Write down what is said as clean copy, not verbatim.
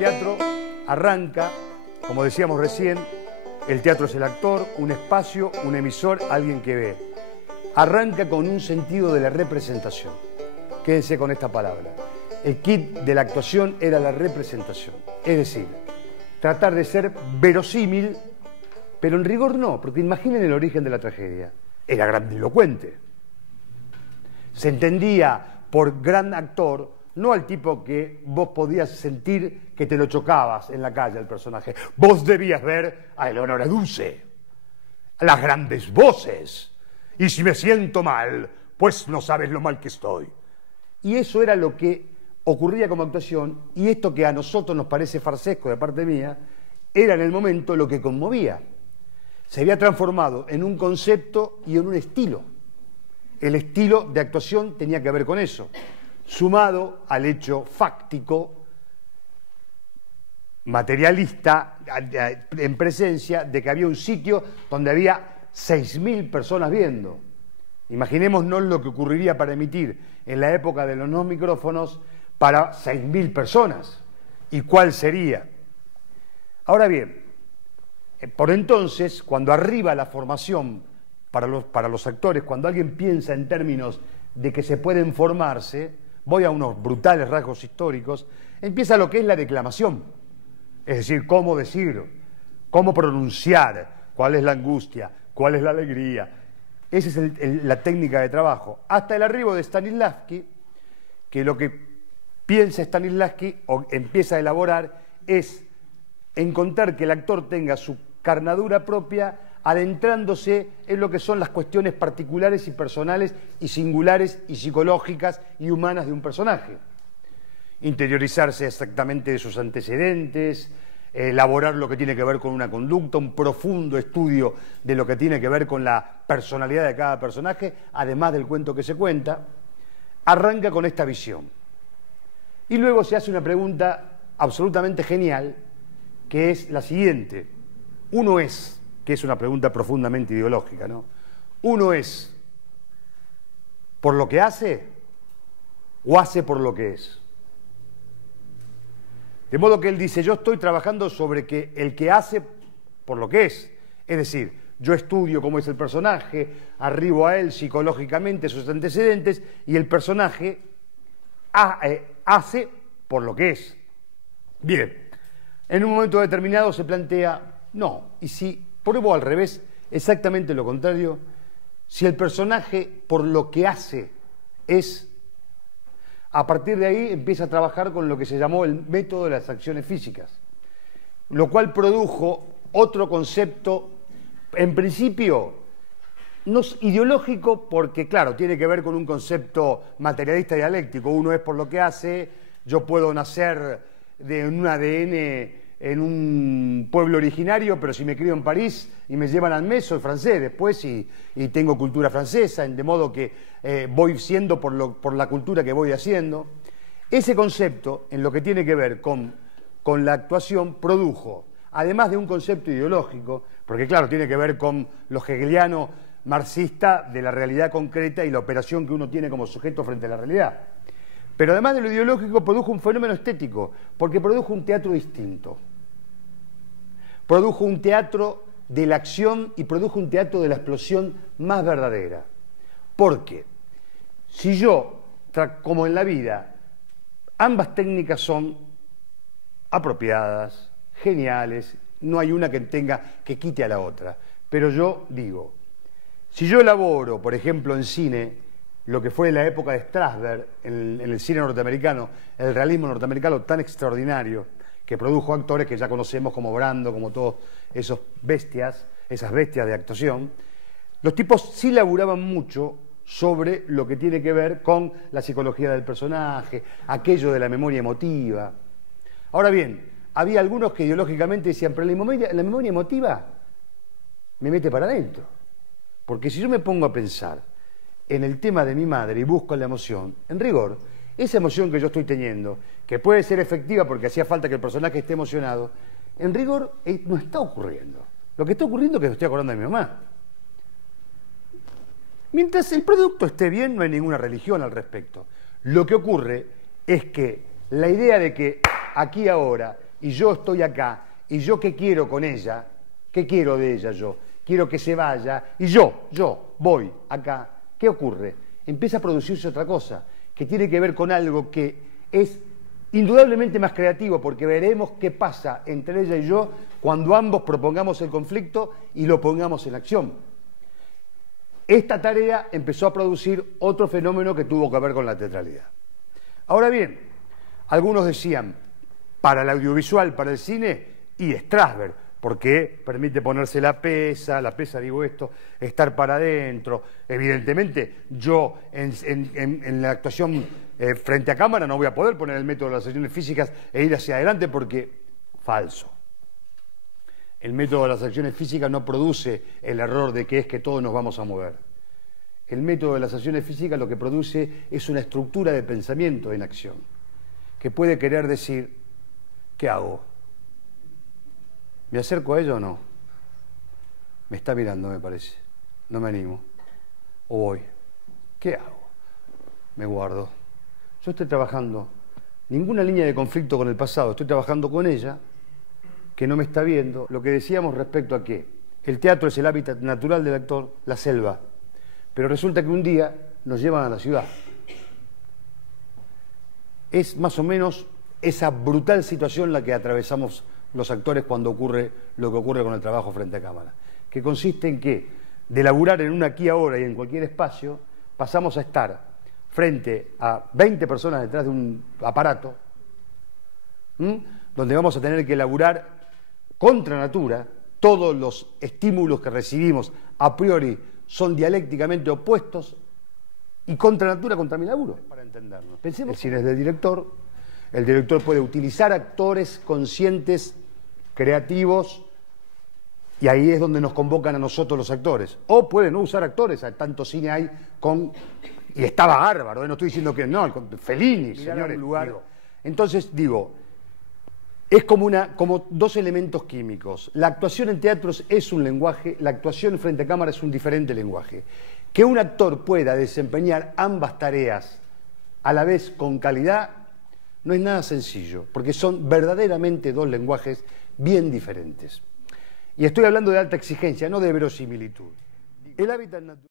teatro arranca, como decíamos recién, el teatro es el actor, un espacio, un emisor, alguien que ve. Arranca con un sentido de la representación. Quédense con esta palabra. El kit de la actuación era la representación. Es decir, tratar de ser verosímil, pero en rigor no, porque imaginen el origen de la tragedia. Era grandilocuente. Se entendía por gran actor, no al tipo que vos podías sentir que te lo chocabas en la calle al personaje. Vos debías ver a Eleonora Duse, las grandes voces. Y si me siento mal, pues no sabes lo mal que estoy. Y eso era lo que ocurría como actuación, y esto que a nosotros nos parece farsesco de parte mía, era en el momento lo que conmovía. Se había transformado en un concepto y en un estilo. El estilo de actuación tenía que ver con eso, sumado al hecho fáctico, materialista, en presencia de que había un sitio donde había 6.000 personas viendo. Imaginémonos lo que ocurriría para emitir en la época de los no micrófonos para 6.000 personas. ¿Y cuál sería? Ahora bien, por entonces, cuando arriba la formación para los actores, cuando alguien piensa en términos de que se pueden formarse, voy a unos brutales rasgos históricos, empieza lo que es la declamación. Es decir, cómo decir, cómo pronunciar, cuál es la angustia, cuál es la alegría. Esa es la técnica de trabajo. Hasta el arribo de Stanislavski, que lo que piensa Stanislavski o empieza a elaborar es encontrar que el actor tenga su carnadura propia, adentrándose en lo que son las cuestiones particulares y personales y singulares y psicológicas y humanas de un personaje. Interiorizarse exactamente de sus antecedentes, elaborar lo que tiene que ver con una conducta, un profundo estudio de lo que tiene que ver con la personalidad de cada personaje, además del cuento que se cuenta. Arranca con esta visión. Y luego se hace una pregunta absolutamente genial, que es la siguiente. Uno es, que es una pregunta profundamente ideológica, ¿no? Uno es por lo que hace o hace por lo que es. De modo que él dice, yo estoy trabajando sobre que el que hace por lo que es. Es decir, yo estudio cómo es el personaje, arribo a él psicológicamente, sus antecedentes, y el personaje hace por lo que es. Bien, en un momento determinado se plantea, no, y si pruebo al revés, exactamente lo contrario, si el personaje por lo que hace es, a partir de ahí empieza a trabajar con lo que se llamó el método de las acciones físicas, lo cual produjo otro concepto, en principio, no es ideológico porque, claro, tiene que ver con un concepto materialista dialéctico. Uno es por lo que hace, yo puedo nacer de un ADN en un pueblo originario, pero si me crío en París y me llevan al mes, soy francés después y tengo cultura francesa, de modo que voy siendo por la cultura que voy haciendo. Ese concepto, en lo que tiene que ver con la actuación, produjo, además de un concepto ideológico, porque claro, tiene que ver con lo hegeliano marxista de la realidad concreta y la operación que uno tiene como sujeto frente a la realidad. Pero además de lo ideológico, produjo un fenómeno estético, porque produjo un teatro distinto. Produjo un teatro de la acción y produjo un teatro de la explosión más verdadera. Porque si yo, como en la vida, ambas técnicas son apropiadas, geniales, no hay una que quite a la otra. Pero yo digo, si yo elaboro, por ejemplo, en cine, lo que fue la época de Strasberg, en el cine norteamericano, el realismo norteamericano tan extraordinario, que produjo actores que ya conocemos como Brando, como todos esas bestias de actuación, los tipos sí laburaban mucho sobre lo que tiene que ver con la psicología del personaje, aquello de la memoria emotiva. Ahora bien, había algunos que ideológicamente decían, pero la memoria emotiva me mete para adentro. Porque si yo me pongo a pensar en el tema de mi madre y busco la emoción, en rigor, esa emoción que yo estoy teniendo, que puede ser efectiva porque hacía falta que el personaje esté emocionado, en rigor no está ocurriendo. Lo que está ocurriendo es que estoy acordando de mi mamá. Mientras el producto esté bien, no hay ninguna religión al respecto. Lo que ocurre es que la idea de que aquí ahora y yo estoy acá, y yo qué quiero con ella, qué quiero de ella yo, quiero que se vaya, y yo voy acá, ¿qué ocurre? Empieza a producirse otra cosa, que tiene que ver con algo que es indudablemente más creativo, porque veremos qué pasa entre ella y yo cuando ambos propongamos el conflicto y lo pongamos en acción. Esta tarea empezó a producir otro fenómeno que tuvo que ver con la teatralidad. Ahora bien, algunos decían, para el audiovisual, para el cine, y Strasberg, porque permite ponerse la pesa digo esto, estar para adentro. Evidentemente, yo en la actuación frente a cámara no voy a poder poner el método de las acciones físicas e ir hacia adelante porque falso. El método de las acciones físicas no produce el error de que es que todos nos vamos a mover. El método de las acciones físicas lo que produce es una estructura de pensamiento en acción, que puede querer decir, ¿qué hago? ¿Me acerco a ella o no? Me está mirando, me parece. No me animo. O voy. ¿Qué hago? Me guardo. Yo estoy trabajando ninguna línea de conflicto con el pasado, estoy trabajando con ella, que no me está viendo. Lo que decíamos respecto a que el teatro es el hábitat natural del actor, la selva. Pero resulta que un día nos llevan a la ciudad. Es más o menos esa brutal situación la que atravesamos los actores cuando ocurre lo que ocurre con el trabajo frente a cámara, que consiste en que de laburar en un aquí ahora y en cualquier espacio, pasamos a estar frente a 20 personas detrás de un aparato, donde vamos a tener que laburar contra natura. Todos los estímulos que recibimos a priori son dialécticamente opuestos, y contra natura, contra mi laburo, para entendernos. Pensemos, el cine es del director, el director puede utilizar actores conscientes, creativos, y ahí es donde nos convocan a nosotros los actores. O puede no usar actores, tanto cine hay con... Y estaba bárbaro, no estoy diciendo que no, Fellini, señores. Entonces, digo, es como dos elementos químicos. La actuación en teatros es un lenguaje, la actuación frente a cámara es un diferente lenguaje. Que un actor pueda desempeñar ambas tareas a la vez con calidad no es nada sencillo, porque son verdaderamente dos lenguajes bien diferentes. Y estoy hablando de alta exigencia, no de verosimilitud. El hábitat natural.